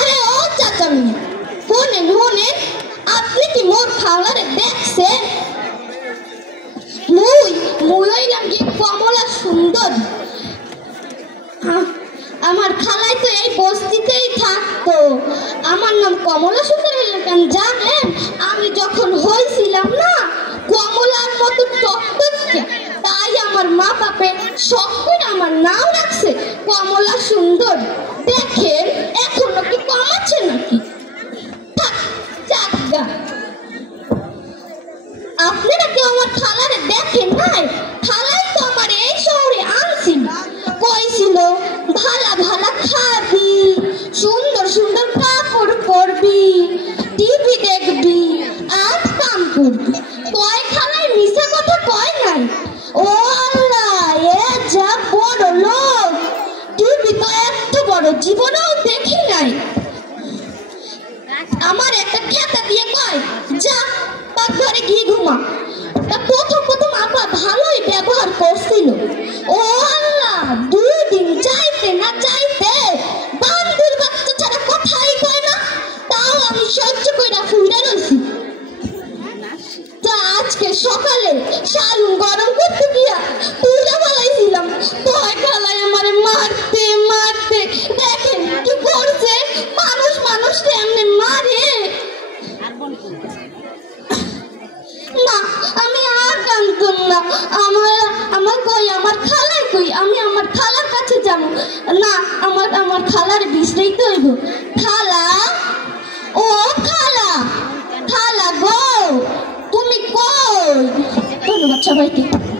আরে ও চাচা মিয়া শুনেন শুনেন, আপনি কি মোর খালারে দেখছেন? মুই নাকি কমলা সুন্দর। আমার খালাই তো এই বস্তিতেই থাকতো। আমার নাম কমলা সুন্দর কেন জানেন? আমি যখন হয়েছিলাম না কমলার মতো টকটকে, তাই আমার মা বাপে শখ করে আমার নাম রাখছে কমলা সুন্দর। দেখেন এখনো কি কমাচ্ছে নাকি? আপনারা কেউ আমার খালারে দেখেন নাই? খালাই তো আমার এই শহরে আনছিল, কইছিল ভালা ভালা খাবি, সুন্দর সুন্দর কাপড় পরবি, টিভি দেখবি আর কাম করবি। কয় খালাই মিছা কথা কয় নাই? ও আল্লাহ, এ যা বড় লোক! টিভি তো এত বড় জীবনেও দেখি নাই। আমার একটা খেতা দিয়ে কয় যা ঘরে গিয়ে ঘুমা। প্রথম আপা ভালোই ব্যবহার করছিল। ও আল্লাহ, 2 দিন যাইতে না যাইতে বান্দির বাচ্চা ছাড়া কথাই কয় না, তাও আমি সহ্য কইরা ফুইরা রইছি। তা আজকে সকালে শালুন গরম করতে গিয়া তুইলা বলাইছিলাম, তোয় খালাই আমারে মারতে মারতে দেখেন কি করছে। মানুষ এমনি মারে না? আমি আর জানতাম না। আমার খালার কই? আমি আমার খালার কাছে যাব না। আমার খালার বিশ্রাইতে হইব। খালা, ও খালা, খালা গো, তুমি কই? ধন্যবাদ সবাইকে।